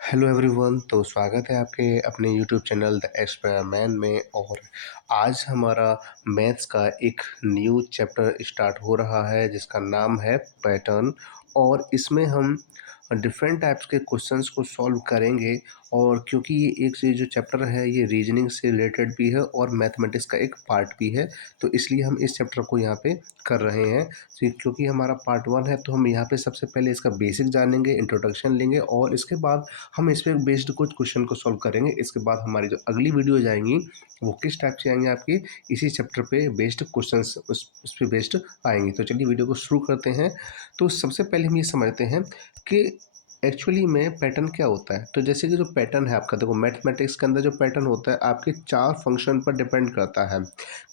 Hello everyone. तो स्वागत है आपके अपने यूट्यूब चैनल द एक्सपेरिमेंट में। और आज हमारा मैथ्स का एक न्यू चैप्टर स्टार्ट हो रहा है जिसका नाम है पैटर्न। और इसमें हम डिफरेंट टाइप्स के क्वेश्चंस को सॉल्व करेंगे। और क्योंकि ये एक से जो चैप्टर है ये रीजनिंग से रिलेटेड भी है और मैथमेटिक्स का एक पार्ट भी है, तो इसलिए हम इस चैप्टर को यहाँ पे कर रहे हैं। क्योंकि हमारा पार्ट 1 है तो हम यहाँ पे सबसे पहले इसका बेसिक जानेंगे, इंट्रोडक्शन लेंगे और इसके बाद हम इस पे बेस्ड कुछ क्वेश्चन को सॉल्व करेंगे। इसके बाद हमारी जो अगली वीडियो जाएंगी वो किस टाइप से आएंगे, आपके इसी चैप्टर पे बेस्ड क्वेश्चंस उस पे बेस्ड आएंगे। तो चलिए वीडियो को शुरू करते हैं। तो सबसे पहले हम ये समझते हैं कि एक्चुअली में पैटर्न क्या होता है। तो जैसे कि जो पैटर्न है आपका, देखो मैथमेटिक्स के अंदर जो पैटर्न होता है आपके 4 फंक्शन पर डिपेंड करता है।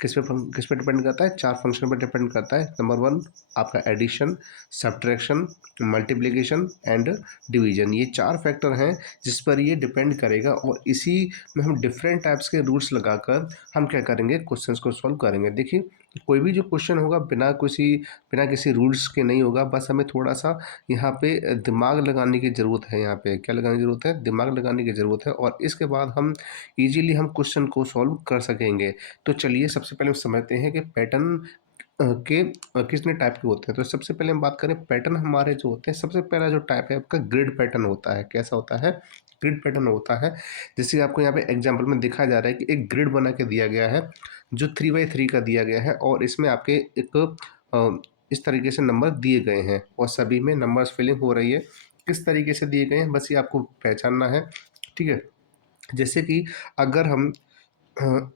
किस पे डिपेंड करता है? 4 फंक्शन पर डिपेंड करता है। नंबर 1 आपका addition, subtraction, multiplication and division. ये 4 फैक्टर हैं जिस पर ये डिपेंड करेगा और इसी में हम डिफरेंट टाइप्स के रूल्स लगाकर हम क्या करेंगे, क्वेश्चंस को सॉल्व करेंगे। देखिए कोई भी जो क्वेश्चन होगा बिना किसी रूल्स के नहीं होगा। बस हमें थोड़ा सा यहाँ पे दिमाग लगाने की ज़रूरत है। यहाँ पे क्या लगाने की ज़रूरत है? दिमाग लगाने की ज़रूरत है और इसके बाद हम इजीली हम क्वेश्चन को सॉल्व कर सकेंगे। तो चलिए सबसे पहले हम समझते हैं कि पैटर्न कितने टाइप के होते हैं। तो सबसे पहले हम बात करें पैटर्न हमारे जो होते हैं, सबसे पहला जो टाइप है आपका ग्रिड पैटर्न होता है। कैसा होता है? ग्रिड पैटर्न होता है। जैसे आपको यहाँ पे एग्जांपल में दिखाया जा रहा है कि एक ग्रिड बना के दिया गया है जो 3x3 का दिया गया है और इसमें आपके एक इस तरीके से नंबर दिए गए हैं और सभी में नंबर्स फिलिंग हो रही है। किस तरीके से दिए गए हैं बस ये आपको पहचानना है, ठीक है। जैसे कि अगर अ,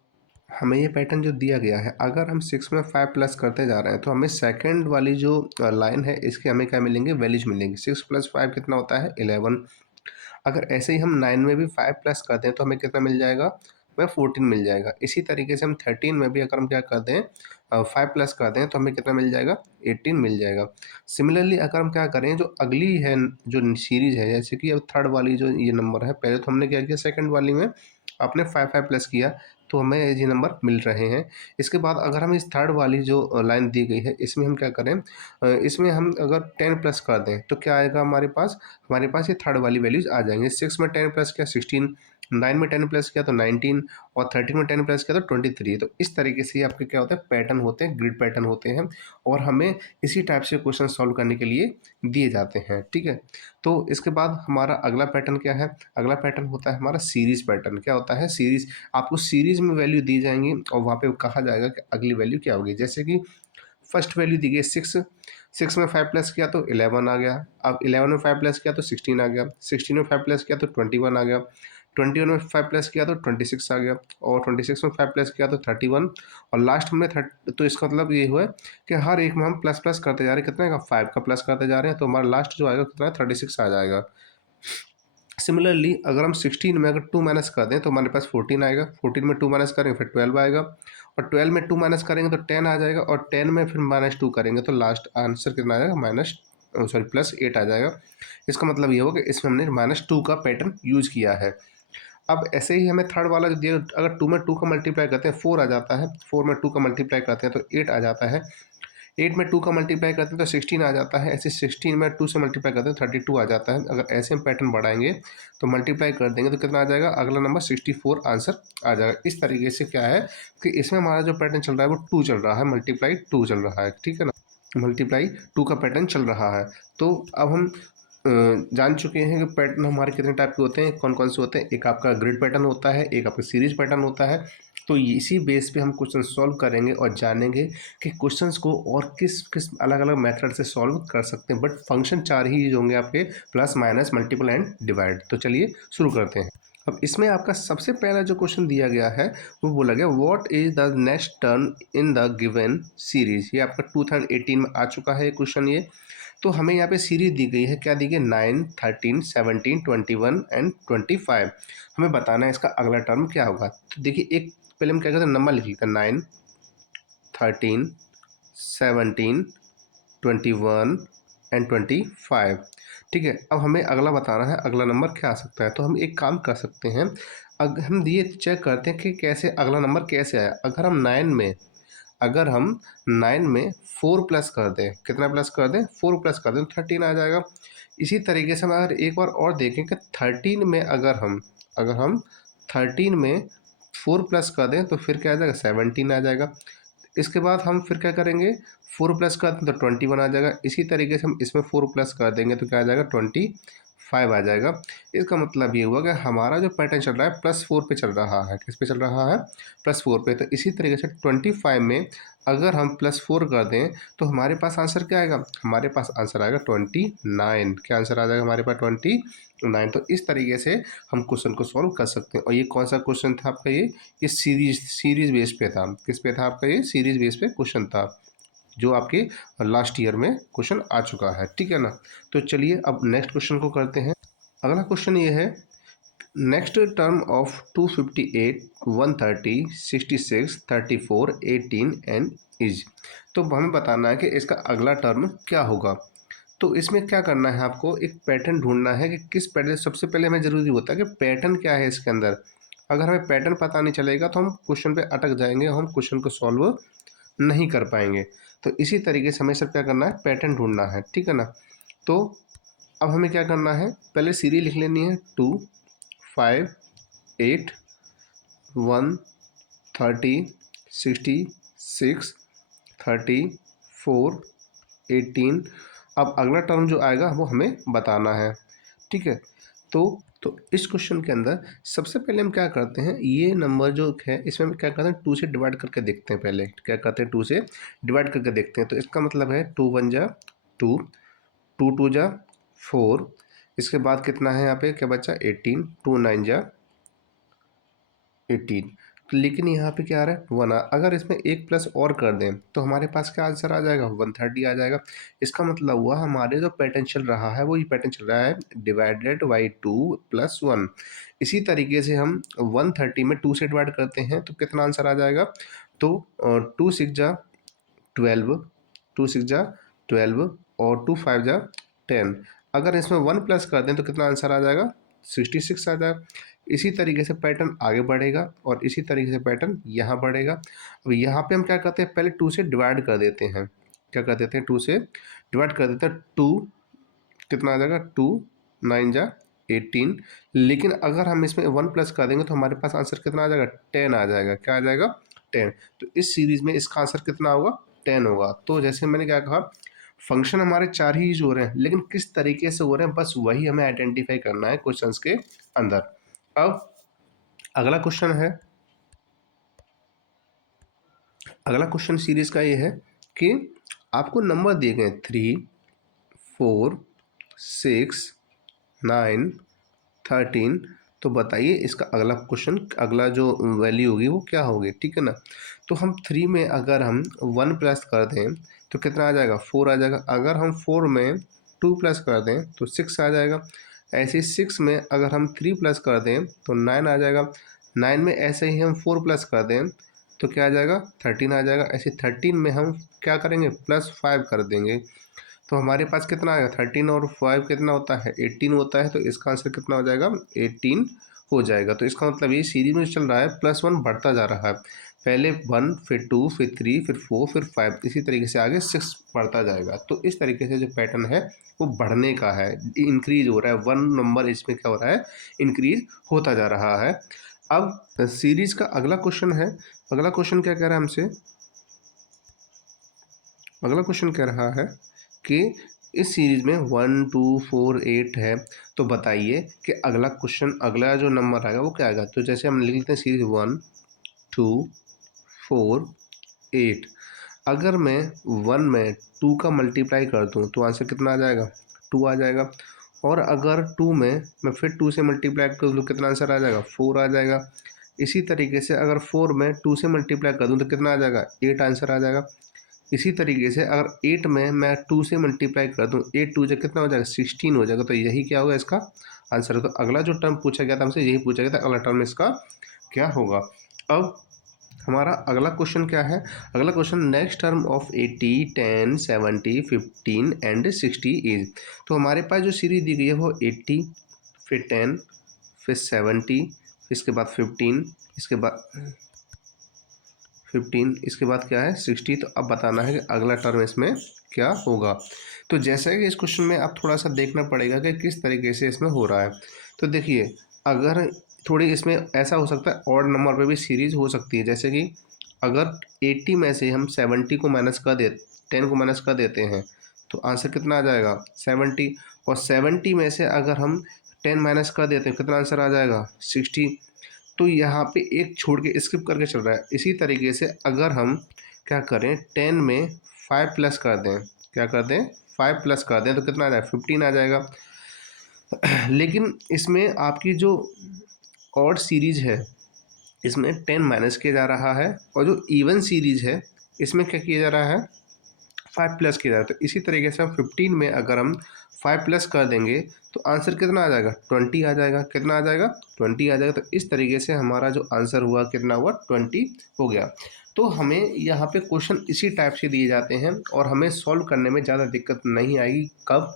हमें ये पैटर्न जो दिया गया है, अगर हम 6 में 5 प्लस करते जा रहे हैं तो हमें सेकंड वाली जो लाइन है इसके हमें क्या मिलेंगे? वैल्यूज मिलेंगे। 6 + 5 कितना होता है? 11। अगर ऐसे ही हम 9 में भी 5 प्लस कर दें तो हमें कितना मिल जाएगा? हमें 14 मिल जाएगा। इसी तरीके से हम 13 में भी अगर हम क्या कर दें, 5 प्लस कर दें तो हमें कितना मिल जाएगा? 18 मिल जाएगा। सिमिलरली अगर हम क्या करें, जो अगली है जो सीरीज है, जैसे कि अब थर्ड वाली जो ये नंबर है, पहले तो हमने क्या किया, सेकंड वाली में आपने 5 प्लस किया तो हमें ये नंबर मिल रहे हैं। इसके बाद अगर हम इस थर्ड वाली जो लाइन दी गई है इसमें हम क्या करें, इसमें हम अगर 10 प्लस कर दें तो क्या आएगा हमारे पास ये थर्ड वाली वैल्यूज आ जाएंगे। 6 में 10 प्लस किया 16, 9 में 10 प्लस किया तो 19 और 13 में 10 प्लस किया तो 23। तो इस तरीके से आपके क्या होते हैं, पैटर्न होते हैं, ग्रिड पैटर्न होते हैं और हमें इसी टाइप से क्वेश्चन सॉल्व करने के लिए दिए जाते हैं, ठीक है। तो इसके बाद हमारा अगला पैटर्न क्या है? अगला पैटर्न होता है हमारा सीरीज पैटर्न। क्या होता है? सीरीज। आपको सीरीज में वैल्यू दी जाएंगी और वहाँ पे कहा जाएगा कि अगली वैल्यू क्या होगी। जैसे कि फर्स्ट वैल्यू दी गई 6, 6 में 5 प्लस किया तो 11 आ गया। अब 11 में 5 प्लस किया तो 16 आ गया। 16 में 5 प्लस किया तो 21 आ गया। 21 में 5 प्लस किया तो 26 आ गया और 26 में 5 प्लस किया तो 31। और लास्ट में तो इसका मतलब ये हुआ कि हर एक में हम प्लस प्लस करते जा रहे हैं। कितने का? 5 का प्लस करते जा रहे हैं तो हमारा लास्ट जो आएगा कितना है? 36 आ जाएगा। सिमिलरली अगर हम 16 में अगर 2 माइनस कर दें तो हमारे पास 14 आएगा। 14 में 2 माइनस करेंगे फिर 12 आएगा और 12 में 2 माइनस करेंगे तो 10 आ जाएगा और 10 में फिर -2 करेंगे तो लास्ट आंसर कितना आ जाएगा? +8 आ जाएगा। इसका मतलब ये होगा कि इसमें हमने -2 का पैटर्न यूज़ किया है। अब ऐसे ही हमें थर्ड वाला जो दिया, अगर 2 में 2 का मल्टीप्लाई करते हैं 4 आ जाता है। 4 में 2 का मल्टीप्लाई करते हैं तो 8 आ जाता है। 8 में 2 का मल्टीप्लाई करते हैं तो 16 आ जाता है। ऐसे 16 में 2 से मल्टीप्लाई करते हैं 32 आ जाता है। अगर ऐसे हम पैटर्न बढ़ाएंगे तो मल्टीप्लाई कर देंगे तो कितना आ जाएगा? अगला नंबर 64 आंसर आ जाएगा। इस तरीके से क्या है कि इसमें हमारा जो पैटर्न चल रहा है वो 2 चल रहा है, मल्टीप्लाई 2 चल रहा है, ठीक है ना। मल्टीप्लाई 2 का पैटर्न चल रहा है। तो अब हम जान चुके हैं कि पैटर्न हमारे कितने टाइप के होते हैं, कौन कौन से होते हैं। एक आपका ग्रिड पैटर्न होता है, एक आपका सीरीज पैटर्न होता है। तो इसी बेस पे हम क्वेश्चन सॉल्व करेंगे और जानेंगे कि क्वेश्चंस को और किस किस अलग अलग मेथड से सॉल्व कर सकते हैं। बट फंक्शन 4 ही यूज होंगे आपके, plus minus multiple and divide. तो चलिए शुरू करते हैं। अब इसमें आपका सबसे पहला जो क्वेश्चन दिया गया है वो बोला गया what is the next term in the given series. ये आपका 2018 में आ चुका है क्वेश्चन ये। तो हमें यहाँ पे सीरीज दी गई है, क्या दी गई? 9, 13, 17, 21 एंड 25। हमें बताना है इसका अगला टर्म क्या होगा। तो देखिए एक पहले हम क्या करते हैं, नंबर लिख लेते हैं। 9, 13, 17, 21 एंड 25, ठीक है। अब हमें अगला बताना है अगला नंबर क्या आ सकता है। तो हम एक काम कर सकते हैं, अगर हम ये चेक करते हैं कि कैसे अगला नंबर कैसे आया। अगर हम 9 में 4 प्लस कर दें, कितना प्लस कर दें? 4 प्लस कर दें तो 13 आ जाएगा। इसी तरीके से हम अगर एक बार और देखें कि 13 में अगर हम 13 में 4 प्लस कर दें तो फिर क्या आ जाएगा, 17 आ जाएगा। इसके बाद हम फिर क्या करेंगे, 4 प्लस कर दें तो 21 आ जाएगा। इसी तरीके से हम इसमें 4 प्लस कर देंगे तो क्या आ जाएगा, 25 आ जाएगा। इसका मतलब ये हुआ कि हमारा जो पैटर्न चल रहा है +4 पे चल रहा है। किस पे चल रहा है, +4 पे। तो इसी तरीके से 25 में अगर हम +4 कर दें तो हमारे पास आंसर क्या आएगा, हमारे पास आंसर आएगा 29। क्या आंसर आ जाएगा हमारे पास, 29। तो इस तरीके से हम क्वेश्चन को सॉल्व कर सकते हैं। और ये कौन सा क्वेश्चन था आपका, ये सीरीज बेस पे था। किस पे था आपका, ये सीरीज बेस पे क्वेश्चन था, जो आपके लास्ट ईयर में क्वेश्चन आ चुका है, ठीक है ना। तो चलिए अब नेक्स्ट क्वेश्चन को करते हैं। अगला क्वेश्चन ये है, next term of 258, 130, 66, 34, 18 and is. तो हमें बताना है कि इसका अगला टर्म क्या होगा। तो इसमें क्या करना है, आपको एक पैटर्न ढूंढना है कि किस पैटर्न, सबसे पहले हमें ज़रूरी होता है कि पैटर्न क्या है इसके अंदर। अगर हमें पैटर्न पता नहीं चलेगा तो हम क्वेश्चन पे अटक जाएंगे, हम क्वेश्चन को सॉल्व नहीं कर पाएंगे। तो इसी तरीके से हमें सब क्या करना है, पैटर्न ढूंढना है, ठीक है ना। तो अब हमें क्या करना है, पहले सीरीज लिख लेनी है, 2, 5, 8, 1, 30, 66, 34, 18। अब अगला टर्म जो आएगा वो हमें बताना है, ठीक है। तो इस क्वेश्चन के अंदर सबसे पहले हम क्या करते हैं, ये नंबर जो है इसमें हम क्या करते हैं, 2 से डिवाइड करके देखते हैं। पहले क्या करते हैं, 2 से डिवाइड करके देखते हैं। तो इसका मतलब है 2 1 जा 2, 2 2 जा 4, इसके बाद कितना है यहाँ पे, क्या बचा, 18, 2 9 जा 18। लेकिन यहाँ पे क्या आ रहा है, 1। अगर इसमें एक प्लस और कर दें तो हमारे पास क्या आंसर आ जाएगा, 130 आ जाएगा। इसका मतलब हुआ हमारे जो पैटर्न चल रहा है वो ये पैटर्न चल रहा है डिवाइडेड बाई 2 + 1। इसी तरीके से हम 130 में 2 से डिवाइड करते हैं तो कितना आंसर आ जाएगा, तो 2 6 जा 12, 2 6 जा 12 और 2 5 जा 10। अगर इसमें 1 प्लस कर दें तो कितना आंसर आ जाएगा, 66 आ जाएगा। इसी तरीके से पैटर्न आगे बढ़ेगा और इसी तरीके से पैटर्न यहाँ बढ़ेगा। अब यहाँ पे हम क्या करते हैं, पहले 2 से डिवाइड कर देते हैं। क्या कर देते हैं, 2 से डिवाइड कर देते हैं। 2 कितना आ जाएगा, 2 9 जा 18। लेकिन अगर हम इसमें 1 प्लस कर देंगे तो हमारे पास आंसर कितना आ जाएगा, 10 आ जाएगा। क्या आ जाएगा, 10। तो इस सीरीज में इसका आंसर कितना होगा, 10 होगा। तो जैसे मैंने क्या कहा, फंक्शन हमारे 4 ही यूज हो रहे हैं, लेकिन किस तरीके से हो रहे हैं बस वही हमें आइडेंटिफाई करना है क्वेश्चंस के अंदर। अब अगला क्वेश्चन है, अगला क्वेश्चन सीरीज का ये है कि आपको नंबर दिए गए 3, 4, 6, 9, 13। तो बताइए इसका अगला क्वेश्चन, अगला जो वैल्यू होगी वो क्या होगी, ठीक है ना। तो हम 3 में अगर हम 1 प्लस कर दें तो कितना आ जाएगा, 4 आ जाएगा। अगर हम 4 में 2 प्लस कर दें तो 6 आ जाएगा। ऐसे ही 6 में अगर हम 3 प्लस कर दें तो 9 आ जाएगा। 9 में ऐसे ही हम 4 प्लस कर दें तो क्या आ जाएगा, 13 आ जाएगा। ऐसे 13 में हम क्या करेंगे, +5 कर देंगे तो हमारे पास कितना आएगा, 13 और 5 कितना होता है, 18 होता है। तो इसका आंसर कितना हो जाएगा, 18 हो जाएगा। तो इसका मतलब ये सीरीज में चल रहा है +1 बढ़ता जा रहा है। पहले 1, फिर 2, फिर 3, फिर 4, फिर 5, इसी तरीके से आगे 6 बढ़ता जाएगा। तो इस तरीके से जो पैटर्न है वो बढ़ने का है, इंक्रीज हो रहा है। 1 नंबर इसमें क्या हो रहा है, इंक्रीज होता जा रहा है। अब सीरीज का अगला क्वेश्चन है, अगला क्वेश्चन क्या कह रहा है हमसे, अगला क्वेश्चन कह रहा है कि इस सीरीज में 1 2 4 8 है। तो बताइए कि अगला क्वेश्चन, अगला जो नंबर आएगा वो क्या आएगा। तो जैसे हम लिख लेते हैं सीरीज 1 2 4 8। अगर मैं 1 में 2 का मल्टीप्लाई कर दूं तो आंसर कितना आ जाएगा, 2 आ जाएगा। और अगर 2 में मैं फिर 2 से मल्टीप्लाई कर दूं कितना आंसर आ जाएगा, 4 आ जाएगा। इसी तरीके से अगर 4 में 2 से मल्टीप्लाई कर दूं तो कितना आ जाएगा, 8 आंसर आ जाएगा। इसी तरीके से अगर 8 में मैं 2 से मल्टीप्लाई कर दूँ, 8 2 जा कितना हो जाएगा, 16 हो जाएगा। तो यही क्या होगा, इसका आंसर है। तो अगला जो टर्म पूछा गया था हमसे, यही पूछा गया था अगला टर्म इसका क्या होगा। अब हमारा अगला क्वेश्चन क्या है, अगला question, next term of 80, 10, 70, 15 and 60 is. तो हमारे पास जो सीरीज दी गई है वो 80, फिर 10, फिर 70, इसके बाद 15, इसके बाद 15, इसके बाद क्या है 60। तो अब बताना है कि अगला टर्म इसमें क्या होगा। तो जैसा कि इस क्वेश्चन में अब थोड़ा-सा देखना पड़ेगा कि किस तरीके से इसमें हो रहा है। तो देखिए, अगर थोड़ी इसमें ऐसा हो सकता है ऑड नंबर पे भी सीरीज़ हो सकती है, जैसे कि अगर 80 में से हम 70 को माइनस कर दे 10 को माइनस कर देते हैं, तो आंसर कितना आ जाएगा 70। और 70 में से अगर हम 10 माइनस कर देते हैं, कितना आंसर आ जाएगा 60। तो यहाँ पे एक छोड़ के स्किप करके चल रहा है। इसी तरीके से अगर हम क्या करें 10 में 5 प्लस कर दें, क्या कर दें 5 प्लस कर दें, तो कितना आ जाएगा 15 आ जाएगा। लेकिन इसमें आपकी जो ऑड सीरीज है, इसमें 10 माइनस किया जा रहा है, और जो इवन सीरीज है इसमें क्या किया जा रहा है 5 प्लस किया जा रहा है। तो इसी तरीके से हम 15 में अगर हम 5 प्लस कर देंगे, तो आंसर कितना आ जाएगा 20 आ जाएगा। कितना आ जाएगा 20 आ जाएगा। तो इस तरीके से हमारा जो आंसर हुआ कितना हुआ 20 हो गया। तो हमें यहाँ पे क्वेश्चन इसी टाइप से दिए जाते हैं और हमें सॉल्व करने में ज़्यादा दिक्कत नहीं आएगी। कब?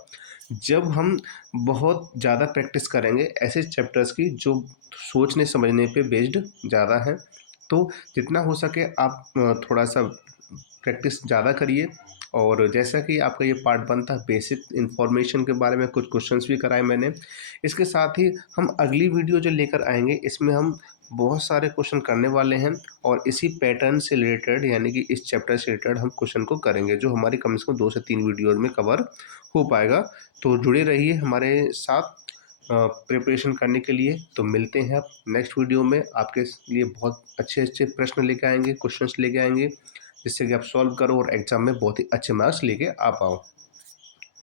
जब हम बहुत ज़्यादा प्रैक्टिस करेंगे ऐसे चैप्टर्स की जो सोचने समझने पे बेस्ड ज़्यादा है। तो जितना हो सके आप थोड़ा सा प्रैक्टिस ज़्यादा करिए। और जैसा कि आपका ये पार्ट 1 था बेसिक इन्फॉर्मेशन के बारे में, कुछ क्वेश्चंस भी कराए मैंने। इसके साथ ही हम अगली वीडियो जो लेकर आएंगे इसमें हम बहुत सारे क्वेश्चन करने वाले हैं, और इसी पैटर्न से रिलेटेड यानी कि इस चैप्टर से रिलेटेड हम क्वेश्चन को करेंगे, जो हमारी कम से कम 2 से 3 वीडियोज़ में कवर हो पाएगा। तो जुड़े रहिए हमारे साथ प्रिपरेशन करने के लिए। तो मिलते हैं आप नेक्स्ट वीडियो में। आपके लिए बहुत अच्छे अच्छे प्रश्न लेके आएंगे, क्वेश्चंस लेके आएंगे, जिससे कि आप सॉल्व करो और एग्ज़ाम में बहुत ही अच्छे मार्क्स लेके आ पाओ।